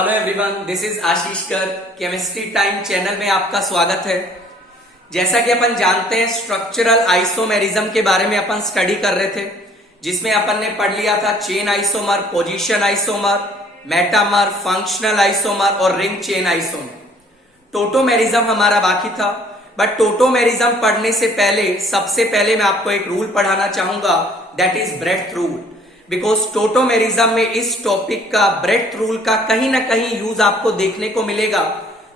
Hello everyone, this is आशीष कर। Chemistry time channel में आपका स्वागत है। जैसा कि अपन जानते हैं, स्ट्रक्चरल आइसोमेरिज्म के बारे में अपन स्टडी कर रहे थे, जिसमें अपन ने पढ़ लिया था chain isomer, position isomer, metamer, functional isomer और रिंग चेन आइसोमर। टोटोमेरिज्म हमारा बाकी था, बट टोटोमेरिज्म पढ़ने से पहले सबसे पहले मैं आपको एक रूल पढ़ाना चाहूंगा, that is breadth rule. Because tautomerism में इस टॉपिक का, ब्रेड्थ रूल का कहीं ना कहीं यूज आपको देखने को मिलेगा।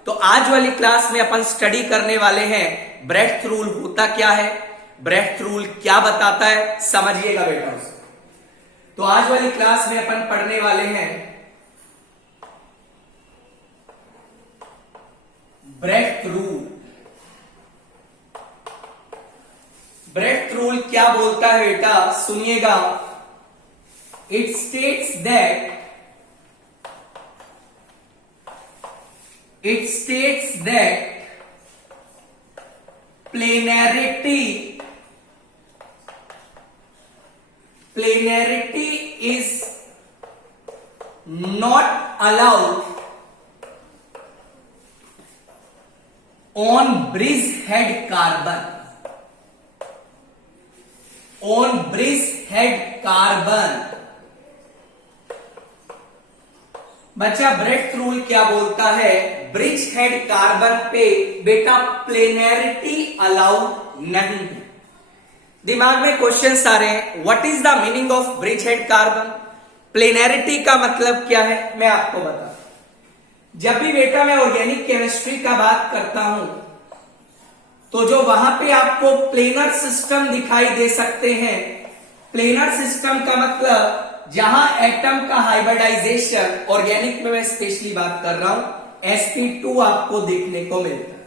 तो आज वाली क्लास में अपन स्टडी करने वाले हैं ब्रेड्थ रूल होता क्या है, ब्रेड्थ रूल क्या बताता है, समझिएगा बेटा उसे। तो आज वाली क्लास में अपन पढ़ने वाले हैं ब्रेड्थ रूल। ब्रेड्थ रूल क्या बोलता है बेटा, सुनिएगा। It states that planarity is not allowed on bridgehead carbon. बच्चा ब्रेड्थ रूल क्या बोलता है, ब्रिज हेड कार्बन पे बेटा प्लेनैरिटी अलाउड नहीं है। दिमाग में क्वेश्चंस आ रहे हैं, what is the meaning of bridge head carbon, planarity का मतलब क्या है, मैं आपको बता। जब भी बेटा मैं ऑर्गेनिक केमिस्ट्री का बात करता हूं, तो जो वहां पे आपको प्लेनर सिस्टम दिखाई दे सकते हैं, प्लेनर सिस्टम का मतलब जहां एटम का हाइब्रिडाइजेशन, ऑर्गेनिक में मैं स्पेशली बात कर रहा हूं, sp2 आपको देखने को मिलता है।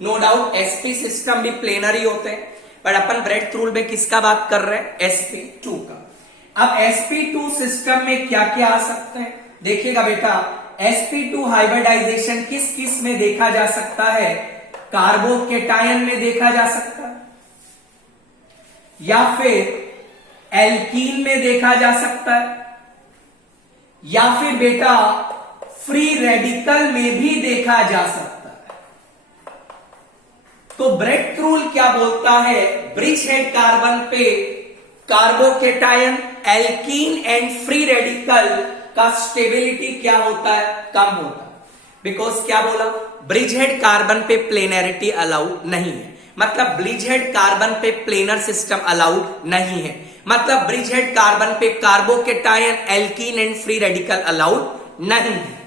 नो डाउट sp सिस्टम भी प्लेनर ही होते हैं, बट अपन ब्रेड्थ रूल में किसका बात कर रहे हैं, sp2 का। अब sp2 सिस्टम में क्या क्या आ सकता है, देखिएगा बेटा। sp2 हाइब्रिडाइजेशन किस किस में देखा जा सकता है, कार्बोकेटायन में देखा जा सकता है, या फिर एल्कीन में देखा जा सकता है, या फिर बेटा फ्री रेडिकल में भी देखा जा सकता है। तो ब्रेड्थ रूल क्या बोलता है, ब्रिज हेड कार्बन पे carbocation, alkene and free radical का स्टेबिलिटी क्या होता है, कम होता है। बिकॉज क्या बोला, ब्रिज हेड कार्बन पे प्लेनैरिटी अलाउड नहीं है, मतलब ब्रिज हेड कार्बन पे प्लेनर सिस्टम अलाउड नहीं है, मतलब ब्रिज हेड कार्बन पे carbocation, alkene and free radical allowed नहीं है।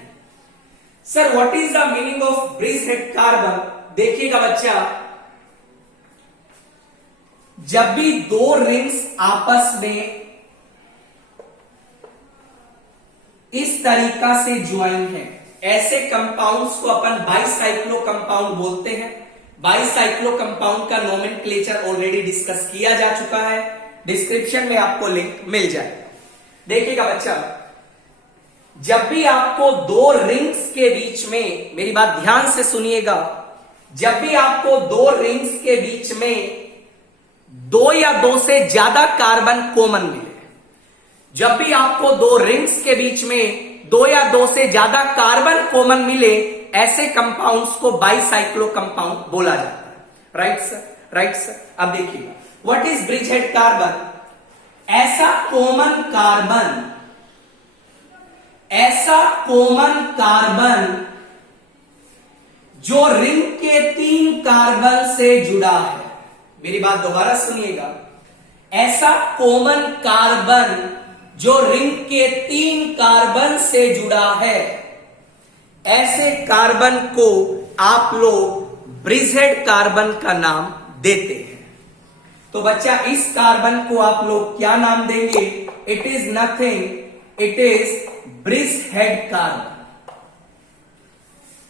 Sir what is the meaning of bridge head carbon, देखिएगा बच्चा। जब भी दो रिंग्स आपस में इस तरीका से ज्वाइन है, ऐसे कंपाउंड्स को अपन बाइसाइक्लो कंपाउंड बोलते हैं। बाइसाइक्लो कंपाउंड का नोमेनक्लेचर ऑलरेडी डिस्कस किया जा चुका है, डिस्क्रिप्शन में आपको लिंक मिल जाएगा। देखिएगा बच्चा, जब भी आपको दो रिंग्स के बीच में, मेरी बात ध्यान से सुनिएगा, जब भी आपको दो रिंग्स के बीच में दो या दो से ज्यादा कार्बन कॉमन मिले, जब भी आपको दो रिंग्स के बीच में दो या दो से ज्यादा कार्बन कॉमन मिले, ऐसे कंपाउंड्स को बाइसाइक्लो कंपाउंड बोला जाता है। Right sir, right sir. अब देखिएगा, what is bridge head carbon, ऐसा कॉमन कार्बन जो रिंग के 3 कार्बन से जुड़ा है। मेरी बात दोबारा सुनिएगा, ऐसा कॉमन कार्बन जो रिंग के 3 कार्बन से जुड़ा है, ऐसे कार्बन को आप लोग ब्रिज हेड कार्बन का नाम देते हैं। तो बच्चा इस कार्बन को आप लोग क्या नाम देंगे, it is nothing, it is bridge head carbon.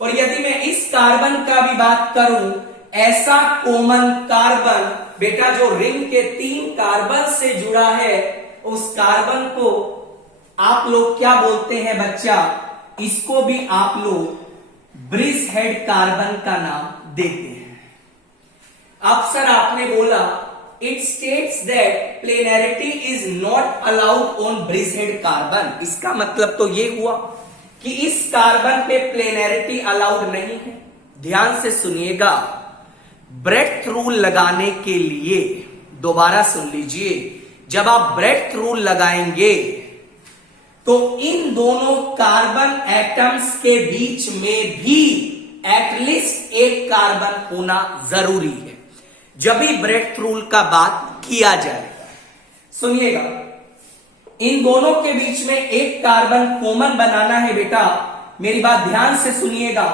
और यदि मैं इस कार्बन का भी बात करूं, ऐसा कॉमन कार्बन बेटा जो रिंग के 3 कार्बन से जुड़ा है, उस कार्बन को आप लोग क्या बोलते हैं बच्चा, इसको भी आप लोग ब्रिज हेड कार्बन का नाम देते हैं। अब सर आपने बोला it states that planarity is not allowed on bridgehead carbon, इसका मतलब तो ये हुआ कि इस कार्बन पे प्लेनैरिटी अलाउड नहीं है। ध्यान से सुनिएगा, ब्रेड्थ रूल लगाने के लिए दोबारा सुन लीजिए, जब आप ब्रेड्थ रूल लगाएंगे तो इन दोनों कार्बन एटम्स के बीच में भी एटलीस्ट एक कार्बन होना जरूरी है जब भी ब्रेड्थ रूल का बात किया जाएगा। सुनिएगा, इन दोनों के बीच में एक कार्बन कॉमन बनाना है बेटा, मेरी बात ध्यान से सुनिएगा।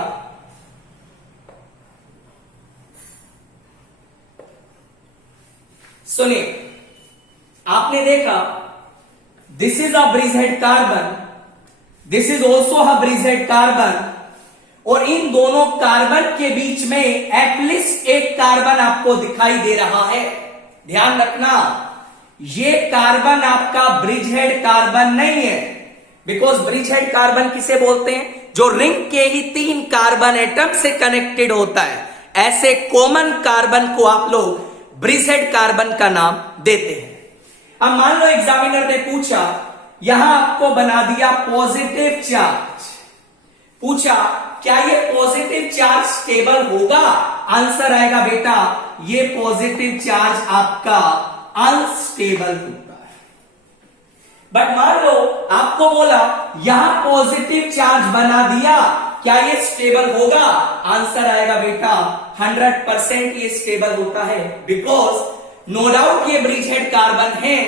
सुनिए, आपने देखा this is a bridgehead carbon, this is also a bridgehead carbon, और इन दोनों कार्बन के बीच में एटलीस्ट एक कार्बन आपको दिखाई दे रहा है। ध्यान रखना, ये कार्बन आपका ब्रिजहेड कार्बन नहीं है, बिकॉज ब्रिजहेड कार्बन किसे बोलते हैं? जो रिंग के ही 3 कार्बन एटम से कनेक्टेड होता है, ऐसे कॉमन कार्बन को आप लोग ब्रिजहेड कार्बन का नाम देते हैं। अब मान लो एग्जामिनर ने पूछा, यहां आपको बना दिया पॉजिटिव चार्ज, पूछा क्या ये पॉजिटिव चार्ज स्टेबल होगा? आंसर आएगा बेटा, ये पॉजिटिव चार्ज आपका अनस्टेबल होता है। बट मान लो आपको बोला यहां पॉजिटिव चार्ज बना दिया, क्या ये स्टेबल होगा? आंसर आएगा बेटा 100% ये स्टेबल होता है, बिकॉज नो डाउट ये ब्रिजहेड कार्बन है,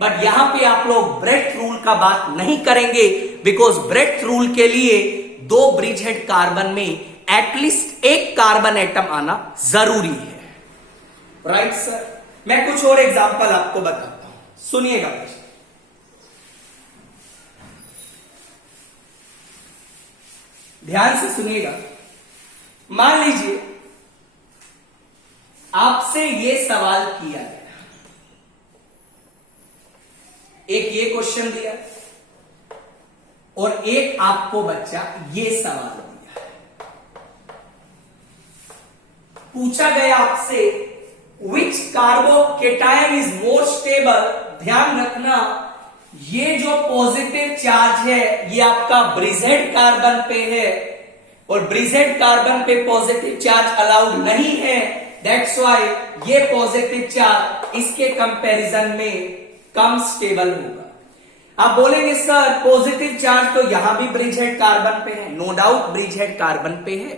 बट यहां पे आप लोग ब्रेड्थ रूल का बात नहीं करेंगे, बिकॉज ब्रेड्थ रूल के लिए 2 ब्रिजहेड कार्बन में एटलीस्ट एक कार्बन एटम आना जरूरी है। राइट सर, मैं कुछ और एग्जांपल आपको बताता हूं, सुनिएगा। ध्यान से सुनिएगा। मान लीजिए आपसे यह सवाल किया गया, एक ये क्वेश्चन दिया और एक आपको बच्चा ये सवाल दिया, पूछा गया आपसे विच कार्बोकेटायन इज मोर स्टेबल। ध्यान रखना, ये जो पॉजिटिव चार्ज है ये आपका ब्रिजहेड कार्बन पे है, और ब्रिजहेड कार्बन पे पॉजिटिव चार्ज अलाउड नहीं है, दैट्स व्हाई ये पॉजिटिव चार्ज इसके कंपैरिजन में कम स्टेबल होगा। आप बोलेंगे सर पॉजिटिव चार्ज तो यहां भी ब्रिजहेड कार्बन पे है, नो डाउट ब्रिजहेड कार्बन पे है,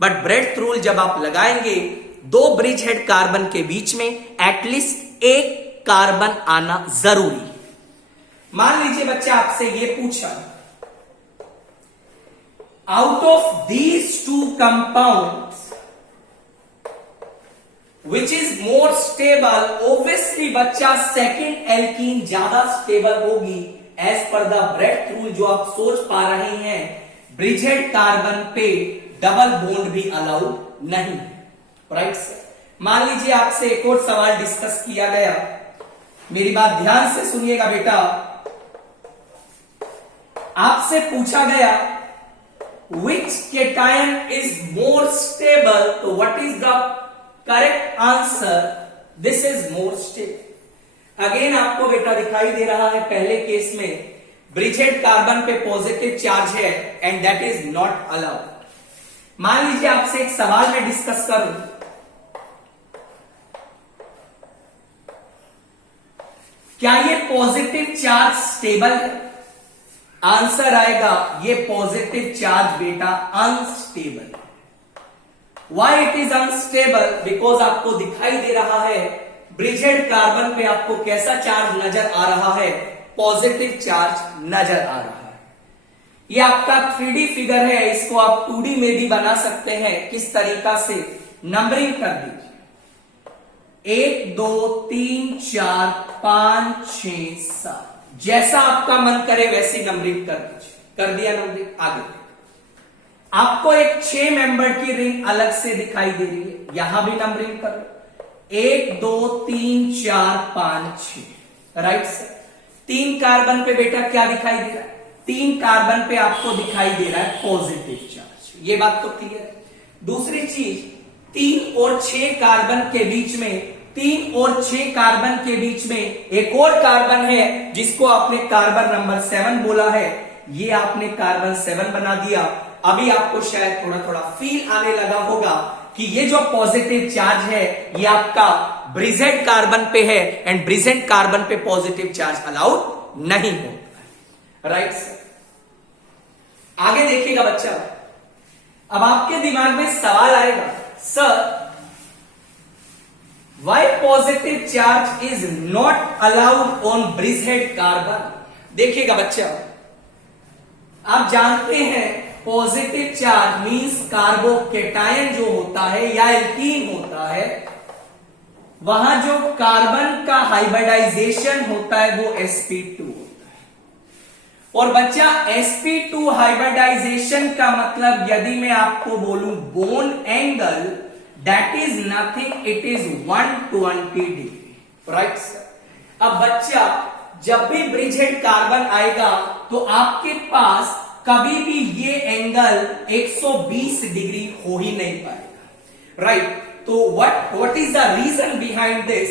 बट ब्रेड्थ रूल जब आप लगाएंगे 2 ब्रिजहेड कार्बन के बीच में एटलीस्ट एक कार्बन आना जरूरी है। मान लीजिए बच्चा आपसे ये पूछा, out of these 2 compounds which is more stable, obviously बच्चा सेकेंड एल्कीन ज्यादा स्टेबल होगी as per the Bredt rule. जो आप सोच पा रहे हैं, ब्रिजहेड कार्बन पे डबल बॉन्ड भी अलाउड नहीं है। राइट सर, मान लीजिए आपसे एक और सवाल डिस्कस किया गया, मेरी बात ध्यान से सुनिएगा बेटा। आपसे पूछा गया विच केटायन इज मोर स्टेबल, तो what is the correct answer? This is more stable. Again आपको बेटा दिखाई दे रहा है, पहले केस में ब्रिजहेड कार्बन पे पॉजिटिव चार्ज है and that is not allowed. मान लीजिए आपसे एक सवाल में डिस्कस करूं, क्या ये पॉजिटिव चार्ज स्टेबल है? आंसर आएगा ये पॉजिटिव चार्ज बेटा unstable. Why it is unstable? Because आपको दिखाई दे रहा है ब्रिजहेड कार्बन पे आपको कैसा चार्ज नजर आ रहा है? पॉजिटिव चार्ज नजर आ रहा है। ये आपका 3D फिगर है, इसको आप 2D में भी बना सकते हैं। किस तरीका से? नंबरिंग कर दीजिए, 1 2 3 4 5 6 7, जैसा आपका मन करे वैसी नंबरिंग कर दीजिए। कर दिया नंबरिंग, आगे आपको एक 6 मेंबर की रिंग अलग से दिखाई दे रही है, यहां भी नंबरिंग कर लो, 1 2 3 4 5 6। राइट सर, 3 कार्बन पे बेटा क्या दिखाई दे रहा है? 3 कार्बन पे आपको दिखाई दे रहा है पॉजिटिव चार्ज, ये बात तो क्लियर है। दूसरी चीज, 3 और 6 कार्बन के बीच में, 3 और 6 कार्बन के बीच में एक और कार्बन है जिसको आपने कार्बन नंबर 7 बोला है। ये आपने कार्बन 7 बना दिया। अभी आपको शायद थोड़ा थोड़ा फील आने लगा होगा कि ये जो पॉजिटिव चार्ज है ये आपका ब्रिजेड कार्बन पे है, एंड ब्रिजेड कार्बन पे पॉजिटिव चार्ज अलाउड नहीं होता। राइट सर, आगे देखिएगा बच्चा। अब आपके दिमाग में सवाल आएगा, sir why positive charge is not allowed on bridgehead carbon? देखिएगा बच्चा, आप जानते हैं पॉजिटिव चार्ज मींस कार्बोकेटायन जो होता है या एल्कीन होता है, वहां जो कार्बन का हाइब्रिडाइजेशन होता है वो sp2 होता है। और बच्चा sp2 हाइब्रिडाइजेशन का मतलब यदि मैं आपको बोलूं bone angle, that is nothing, it is 120 degree. Right sir. अब बच्चा जब भी ब्रिजेड कार्बन आएगा तो आपके पास कभी भी ये एंगल 120 डिग्री हो ही नहीं पाएगा। राइट, तो what is the reason behind this?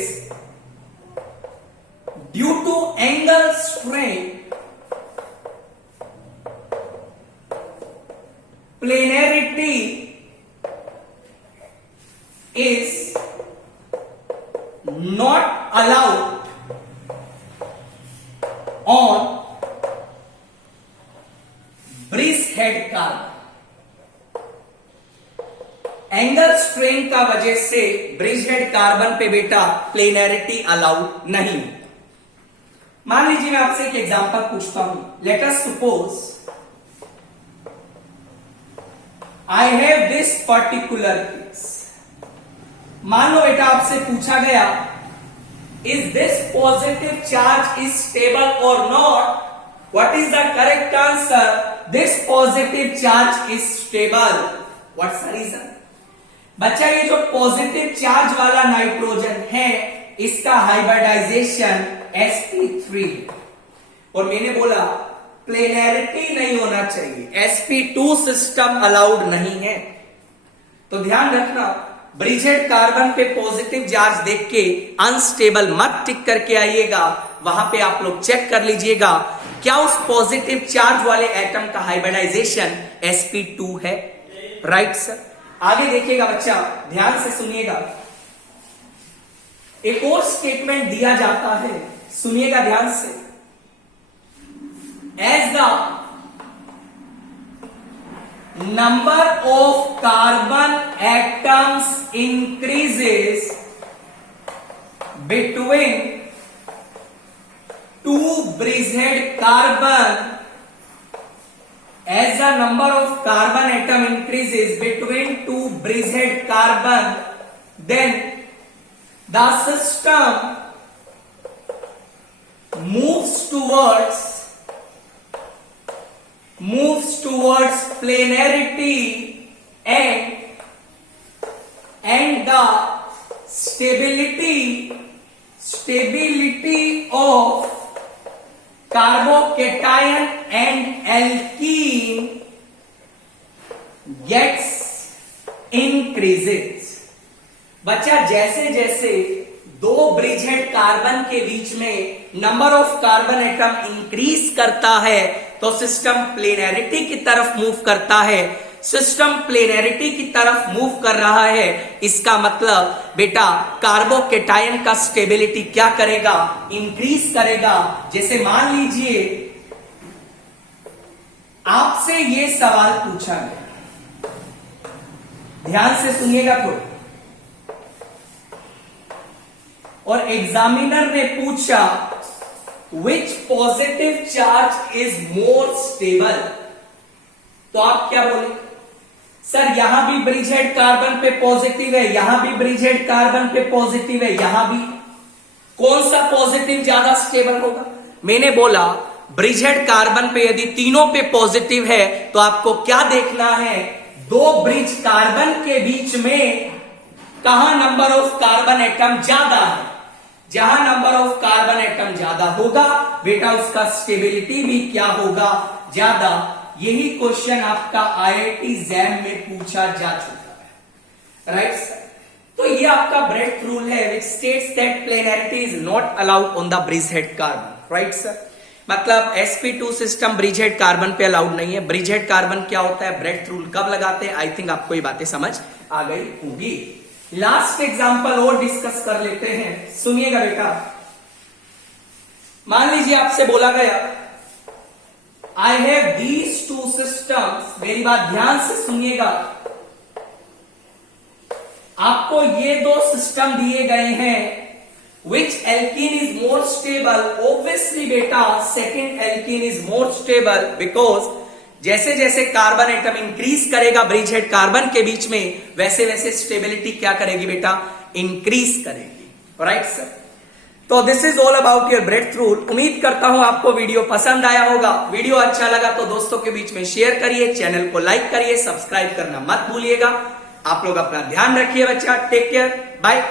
Due to angle strain, planarity is not allowed on bridgehead carbon। Angle strain का वजह से ब्रिजहेड कार्बन पे बेटा प्लेनैरिटी अलाउड नहीं। मान लीजिए मैं आपसे एक एग्जांपल पूछता हूं, let us suppose I have this particular case. मान लो बेटा आपसे पूछा गया is this positive charge is stable और not, what is the correct answer? This positive charge is stable. What's the reason? बच्चा ये जो पॉजिटिव चार्ज वाला नाइट्रोजन है इसका हाइब्रिडाइजेशन sp3 और मैंने बोला प्लेनैरिटी नहीं होना चाहिए, sp2 सिस्टम अलाउड नहीं है। तो ध्यान रखना, ब्रिजेड कार्बन पे पॉजिटिव चार्ज देख के अनस्टेबल मत टिक करके आइएगा, वहां पे आप लोग चेक कर लीजिएगा क्या उस पॉजिटिव चार्ज वाले एटम का हाइब्रिडाइजेशन sp2 है। राइट सर, आगे देखिएगा बच्चा, ध्यान से सुनिएगा। एक और स्टेटमेंट दिया जाता है, सुनिएगा ध्यान से। As the number of carbon atoms increases between two bridgehead carbon, as the number of carbon atom increases between two bridgehead carbon, then the system moves towards planarity and the stability of carbocation and alkene gets increases। बच्चा जैसे जैसे दो bridgehead carbon के बीच में number of carbon atom increase करता है तो system planarity की तरफ मूव करता है। सिस्टम प्लेनैरिटी की तरफ मूव कर रहा है, इसका मतलब बेटा कार्बोकेटायन का स्टेबिलिटी क्या करेगा? इंक्रीज करेगा। जैसे मान लीजिए आपसे ये सवाल पूछा गया, ध्यान से सुनिएगा थोड़ा, और एग्जामिनर ने पूछा which positive charge is more stable, तो आप क्या बोले? सर यहां भी ब्रिजहेड कार्बन पे पॉजिटिव है, यहां भी ब्रिजहेड कार्बन पे पॉजिटिव है, यहां भी, कौन सा पॉजिटिव ज्यादा स्टेबल होगा? मैंने बोला ब्रिजहेड कार्बन पे यदि तीनों पे पॉजिटिव है तो आपको क्या देखना है? दो ब्रिज कार्बन के बीच में कहां नंबर ऑफ कार्बन एटम ज्यादा है। जहां नंबर ऑफ कार्बन एटम ज्यादा होगा बेटा उसका स्टेबिलिटी भी क्या होगा? ज्यादा। यही क्वेश्चन आपका IIT जैम में पूछा जा चुका है। राइट सर, तो ये आपका ब्रेथ रूल है which states that planarity is not allowed on the bridgehead carbon। Right sir, मतलब sp2 system bridge head carbon पे अलाउड नहीं है। ब्रिज हेड कार्बन क्या होता है, ब्रेथ रूल कब लगाते हैं, आई थिंक आपको ये बातें समझ आ गई होगी। लास्ट एग्जांपल और डिस्कस कर लेते हैं, सुनिएगा बेटा। मान लीजिए आपसे बोला गया I have these two systems, मेरी बात ध्यान से सुनिएगा। आपको ये दो सिस्टम दिए गए हैं, which alkene is more stable? Obviously बेटा second alkene is more stable because जैसे जैसे कार्बन एटम इंक्रीज करेगा ब्रिज हेड कार्बन के बीच में, वैसे वैसे स्टेबिलिटी क्या करेगी बेटा, इंक्रीज करेगी। राइट सर, तो this is all about your Bredt rule. उम्मीद करता हूं आपको वीडियो पसंद आया होगा। वीडियो अच्छा लगा तो दोस्तों के बीच में शेयर करिए, चैनल को लाइक करिए, सब्सक्राइब करना मत भूलिएगा। आप लोग अपना ध्यान रखिए बच्चा, टेक केयर, बाय।